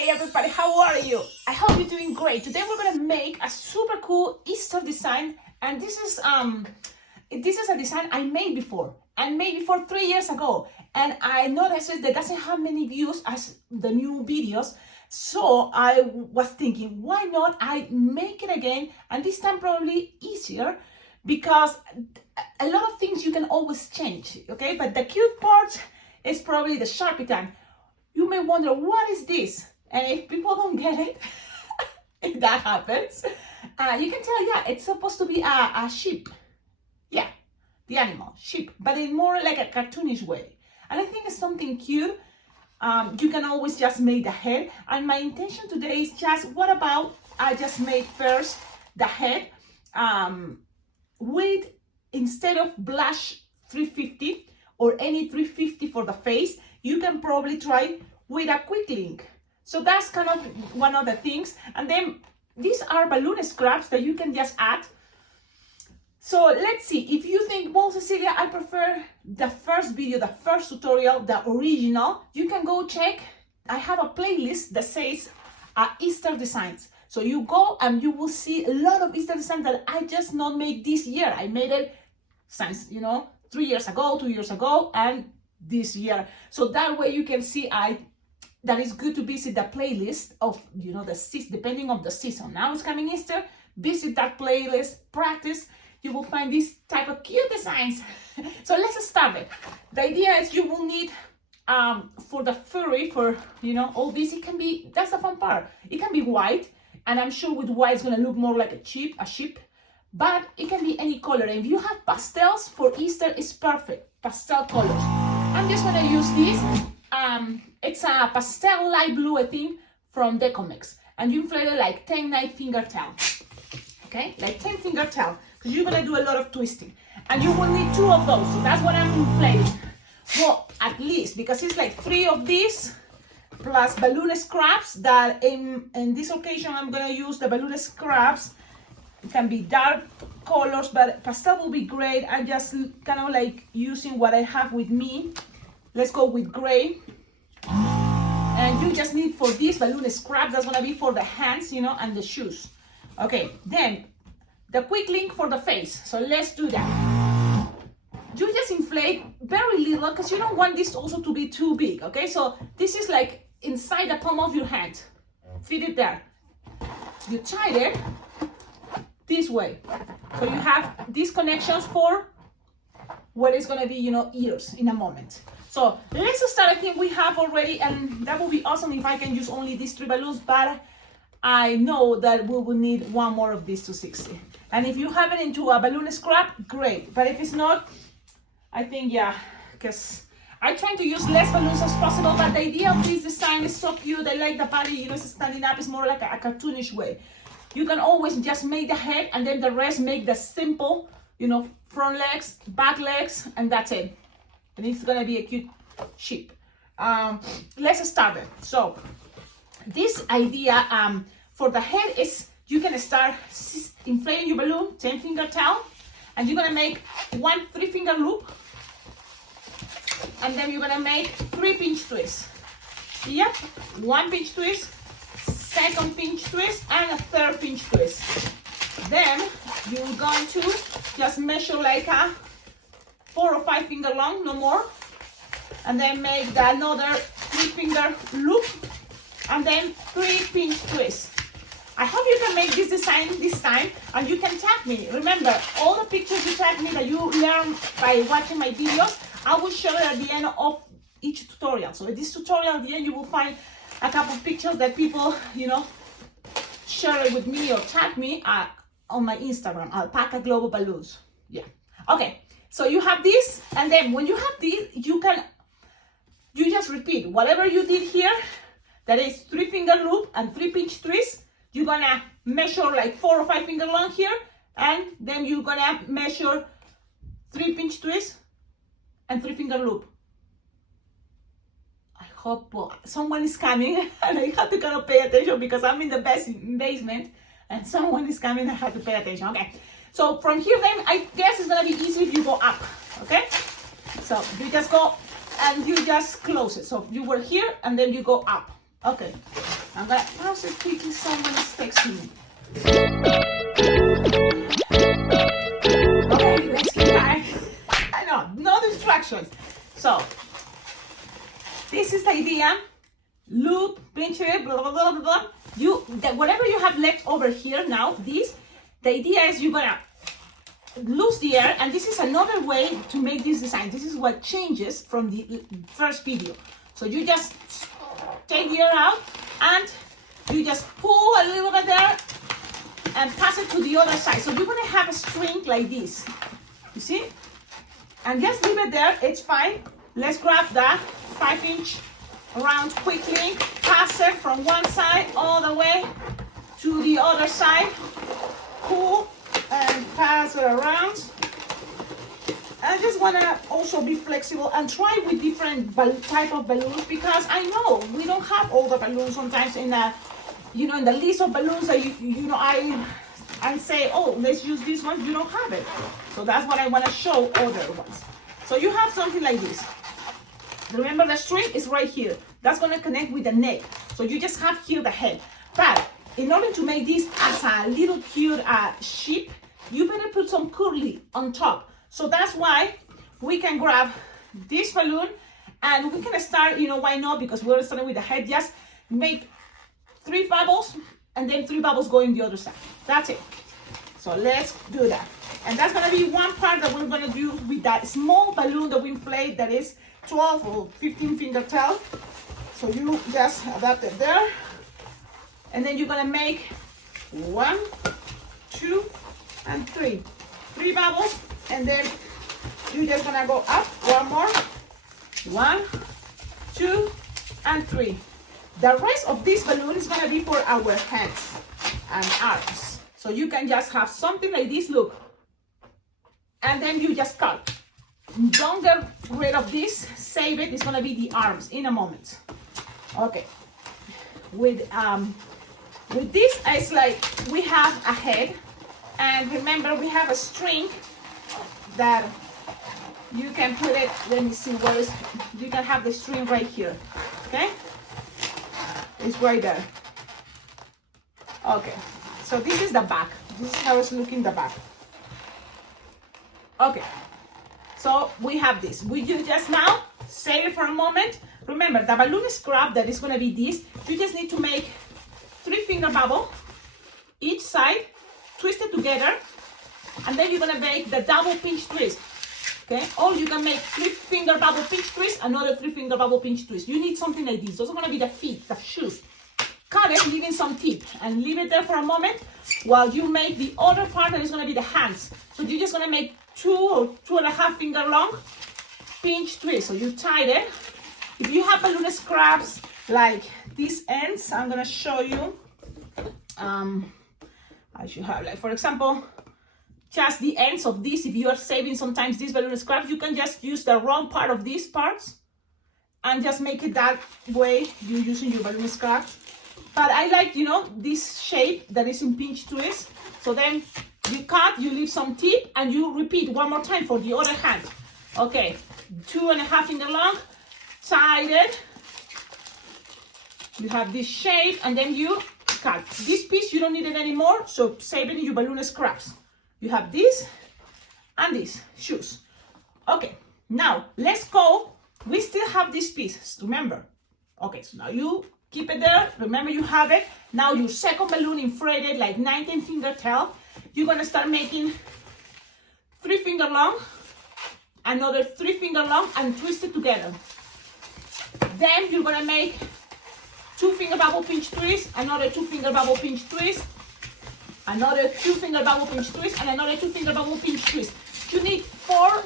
Hey everybody, how are you? I hope you're doing great. Today we're gonna make a super cool Easter design, and this is a design I made before, and made before 3 years ago, and I noticed that it doesn't have many views as the new videos. So I was thinking, why not I make it again, and this time probably easier, because a lot of things you can always change, okay? But the cute part is probably the Sharpie time. You may wonder, what is this? And if people don't get it, if that happens, you can tell, yeah, it's supposed to be a sheep. Yeah, the animal, sheep, but in more like a cartoonish way. And I think it's something cute. You can always just make the head. And my intention today is just, what about I just make first the head with, instead of blush 350 or any 350 for the face, you can probably try with a quick link. So that's kind of one of the things. And then these are balloon scraps that you can just add. So let's see, if you think, well, Cecilia, I prefer the first video, the first tutorial, the original, you can go check. I have a playlist that says Easter designs. So you go and you will see a lot of Easter designs that I just not made this year. I made it since, 3 years ago, 2 years ago, and this year. So that way you can see that is good to visit the playlist of, the season, depending on the season. Now it's coming Easter, visit that playlist, practice. You will find these type of cute designs. So let's start it. The idea is you will need, for the furry, for, all this, it can be, that's the fun part. It can be white, and I'm sure with white it's gonna look more like a sheep, but it can be any color. And if you have pastels for Easter, it's perfect, pastel colors. I'm just gonna use this. It's a pastel light blue, I think, from Decomix. And you inflate it like 10-9 finger tail. Okay, like 10 finger tail, because you're gonna do a lot of twisting. And you will need 2 of those, so that's what I'm inflating. Well, at least, because it's like 3 of these, plus balloon scraps, that in this occasion I'm gonna use the balloon scraps. It can be dark colors, but pastel will be great. I'm just kind of like using what I have with me. Let's go with gray. And you just need, for this balloon scrap, that's gonna be for the hands, and the shoes. Okay, then the quick link for the face. So let's do that. You just inflate very little, because you don't want this also to be too big, okay? So this is like inside the palm of your hand. Fit it there. You tie it this way. So you have these connections for what is gonna be, ears in a moment. So let's start. I think we have already, and that would be awesome if I can use only these 3 balloons, but I know that we will need 1 more of these 260. And if you have it into a balloon scrap, great. But if it's not, I think, yeah, because I try to use less balloons as possible, but the idea of this design is so cute. I like the body, it's standing up. It's more like a cartoonish way. You can always just make the head, and then the rest make the simple, front legs, back legs, and that's it. And it's gonna be a cute sheep. Let's start it. So this idea for the head is, you can start inflating your balloon, 10 finger tail, and you're gonna make 1 3-finger loop, and then you're gonna make 3 pinch twists. Yep, 1 pinch twist, 2nd pinch twist, and a 3rd pinch twist. Then you're going to just measure like a 4 or 5 finger long, no more, and then make another 3-finger loop, and then 3 pinch twists. I hope you can make this design this time, and you can tag me. Remember, all the pictures you tag me that you learn by watching my videos, I will show it at the end of each tutorial. So in this tutorial at the end, you will find a couple of pictures that people, share it with me or tag me on my Instagram, Alpacaglobo Balloons. Yeah. Okay. So you have this, and then when you have this, you just repeat whatever you did here. That is 3-finger loop and 3 pinch twist. You're gonna measure like 4 or 5 finger long here, and then you're gonna measure 3 pinch twist and 3-finger loop. I hope someone is coming, and I have to kind of pay attention because I'm in the basement, and someone is coming. I have to pay attention. Okay. So from here then, I guess it's gonna be easy if you go up, okay? So you just go and you just close it. So you were here and then you go up, okay? I'm gonna pause it quickly, someone is texting me. Okay, let's keep going. I know, no distractions. So, this is the idea. Loop, pinch it, blah, blah, blah, blah. Whatever you have left over here now, the idea is you're gonna lose the air, and this is another way to make this design. This is what changes from the first video. So you just take the air out, and you just pull a little bit there, and pass it to the other side. So you're gonna have a string like this, you see? And just leave it there, it's fine. Let's grab that 5-inch round quickly, pass it from one side all the way to the other side, pull and pass it around. I just want to also be flexible and try with different type of balloons, because I know we don't have all the balloons sometimes in a, in the list of balloons that I say, oh, let's use this one. You don't have it, so that's what I want to show other ones. So you have something like this. Remember, the string is right here. That's going to connect with the neck. So you just have here the head. But in order to make this as a little cute sheep, you better put some curly on top. So that's why we can grab this balloon and we can start, why not? Because we're starting with the head. Just make 3 bubbles and then 3 bubbles going the other side. That's it. So let's do that. And that's going to be one part that we're going to do with that small balloon that we inflate, that is 12 or 15 finger tail. So you just adapt it there, and then you're gonna make 1, 2, and 3 bubbles, and then you're just gonna go up one more, 1, 2, and 3. The rest of this balloon is gonna be for our hands and arms. So you can just have something like this, look, and then you just cut. Don't get rid of this, save it. It's gonna be the arms in a moment. Okay, with this, it's like we have a head, and remember we have a string that you can put it, let me see, where is, you can have the string right here, okay? It's right there. Okay, so this is the back. This is how it's looking, the back. Okay. So we have this. We just now save it for a moment. Remember, the balloon scrap that is going to be this, you just need to make 3 finger bubble each side, twist it together, and then you're going to make the double pinch twist. Okay? Or you can make 3 finger bubble pinch twist, another 3 finger bubble pinch twist. You need something like this. Those are going to be the feet, the shoes. Cut it, leaving some tip, and leave it there for a moment while you make the other part that is going to be the hands. So you're just going to make 2 or 2.5 finger long pinch twist. So you tie it. If you have balloon scraps like these ends, I'm gonna show you. I should have, like, for example, just the ends of this. If you are saving sometimes these balloon scraps, you can just use the wrong part of these parts and just make it that way. You're using your balloon scraps. But I like, this shape that is in pinch twist. So then you cut, you leave some tip, and you repeat one more time for the other hand. Okay, 2.5 finger long, tied it. You have this shape, and then you cut. This piece, you don't need it anymore, so save it in your balloon scraps. You have this and this, shoes. Okay, now let's go. We still have these pieces, remember. Okay, so now you keep it there. Remember, you have it. Now your second balloon inflated, like 19 finger tail. You're gonna start making 3 finger long, another 3 finger long, and twist it together. Then you're gonna make 2 finger bubble pinch twist, another 2 finger bubble pinch twist, another 2 finger bubble pinch twist, and another 2 finger bubble pinch twist. You need 4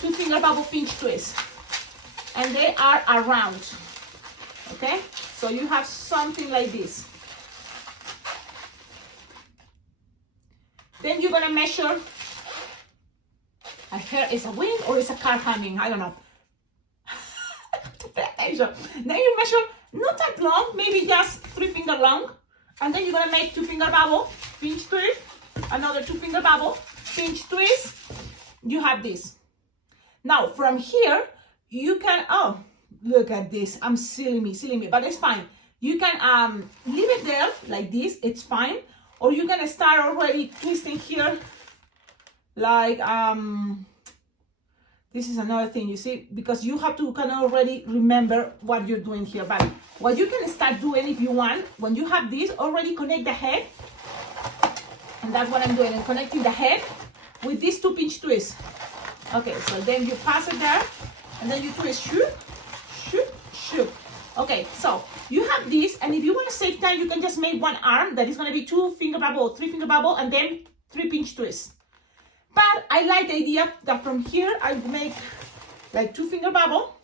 2 finger bubble pinch twists, and they are around. Okay, so you have something like this. Then you're gonna measure. I hear it's a wind or it's a car coming, I don't know. Pay attention. Then you measure not that long, maybe just 3 finger long, and then you're gonna make 2 finger bubble pinch twist, another 2 finger bubble pinch twist. You have this. Now from here you can, oh, look at this. I'm silly me, but it's fine. You can leave it there like this, it's fine. Or you can start already twisting here like, this is another thing, you see, because you have to kind of already remember what you're doing here. But what you can start doing if you want, when you have this, already connect the head. And that's what I'm doing, I'm connecting the head with these 2 pinch twists. Okay, so then you pass it there, and then you twist, shoot, shoot, shoot. Okay, so you have this, and if you want to save time, you can just make one arm that is going to be 2 finger bubble, 3 finger bubble, and then 3 pinch twists. But I like the idea that from here I make like 2 finger bubble,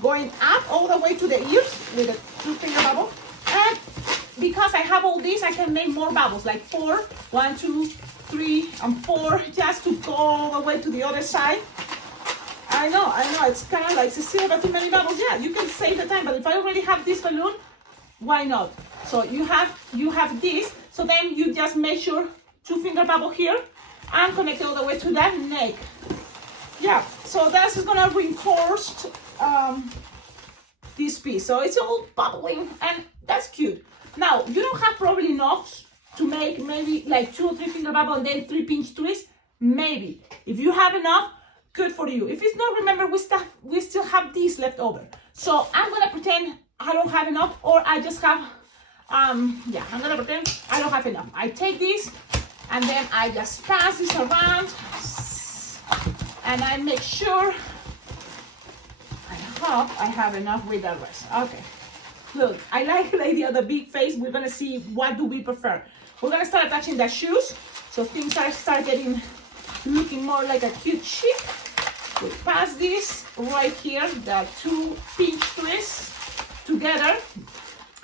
going up all the way to the ears with a 2 finger bubble. And because I have all these, I can make more bubbles, like 4, 1, 2, 3, and 4, just to go all the way to the other side. I know, it's kind of like Cecilia, but too many bubbles. Yeah, you can save the time, but if I already have this balloon, why not? So you have this, so then you just measure 2 finger bubble here and connect it all the way to that neck. Yeah, so that's gonna reinforce this piece. So it's all bubbling, and that's cute. Now, you don't have probably enough to make maybe like 2 or 3 finger bubble and then 3 pinch twists. Maybe. If you have enough, good for you. If it's not, remember, we still have these left over. So I'm gonna pretend I don't have enough, or I just have, yeah, I'm gonna pretend I don't have enough. I take this, and then I just pass this around, and I make sure, I hope I have enough with the rest. Okay, look, I like the idea of the big face. We're gonna see what do we prefer. We're gonna start attaching the shoes, so things start getting, looking more like a cute chick. We pass this right here, the 2 pinch twists together,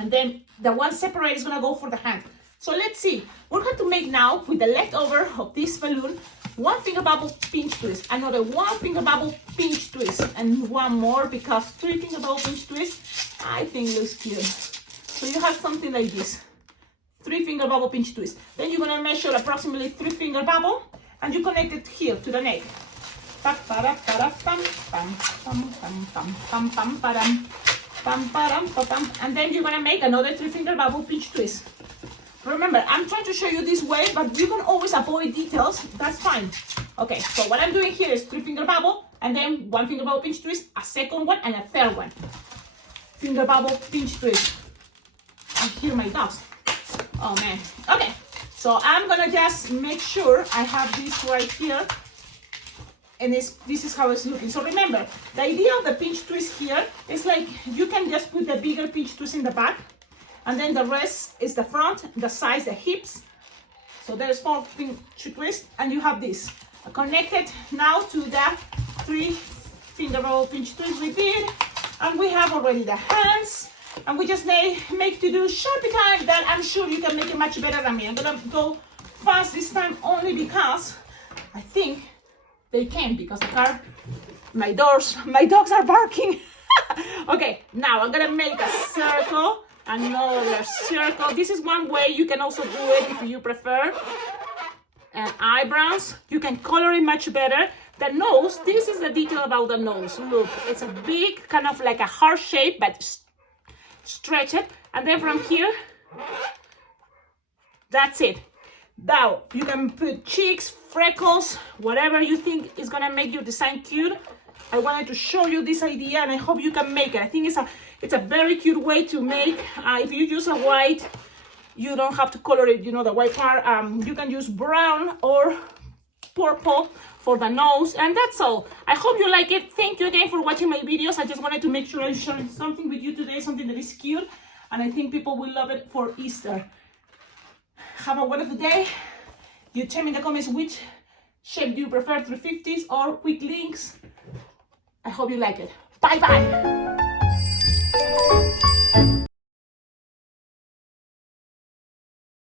and then the one separate is gonna go for the hand. So let's see, we're going to make now with the leftover of this balloon, 1 finger bubble pinch twist, another 1 finger bubble pinch twist, and 1 more, because 3 finger bubble pinch twist, I think looks cute. So you have something like this, 3 finger bubble pinch twist. Then you're gonna measure approximately 3 finger bubble, and you connect it here to the neck. And then you're gonna make another 3 finger bubble pinch twist. Remember, I'm trying to show you this way, but you can always avoid details, that's fine. Okay, so what I'm doing here is 3 finger bubble, and then 1 finger bubble pinch twist, a second one, and a third one. Finger bubble pinch twist. I hear my dogs. Oh man. Okay, so I'm gonna just make sure I have this right here, and this is how it's looking. So remember, the idea of the pinch twist here is like, you can just put the bigger pinch twist in the back, and then the rest is the front, the sides, the hips. So there's 4 pinch twists, and you have this connected now to the 3 finger bubble pinch twist we did, and we have already the hands, and we just make to do Sharpie time that I'm sure you can make it much better than me. I'm gonna go fast this time only because I think they can, because the car, my dogs are barking. Okay, now I'm gonna make a circle, another circle. This is one way. You can also do it if you prefer. And eyebrows, you can color it much better. The nose, this is the detail about the nose. Look, it's a big, kind of like a heart shape, but stretch it. And then from here, that's it. Now, you can put cheeks, freckles, whatever you think is gonna make your design cute. I wanted to show you this idea, and I hope you can make it. I think it's a very cute way to make. If you use a white, you don't have to color it, you know, the white part. You can use brown or purple for the nose, and that's all. I hope you like it. Thank you again for watching my videos. I just wanted to make sure I shared something with you today, something that is cute, and I think people will love it for Easter. Have a wonderful day. You tell me in the comments which shape do you prefer, 350s or quick links. I hope you like it. Bye bye.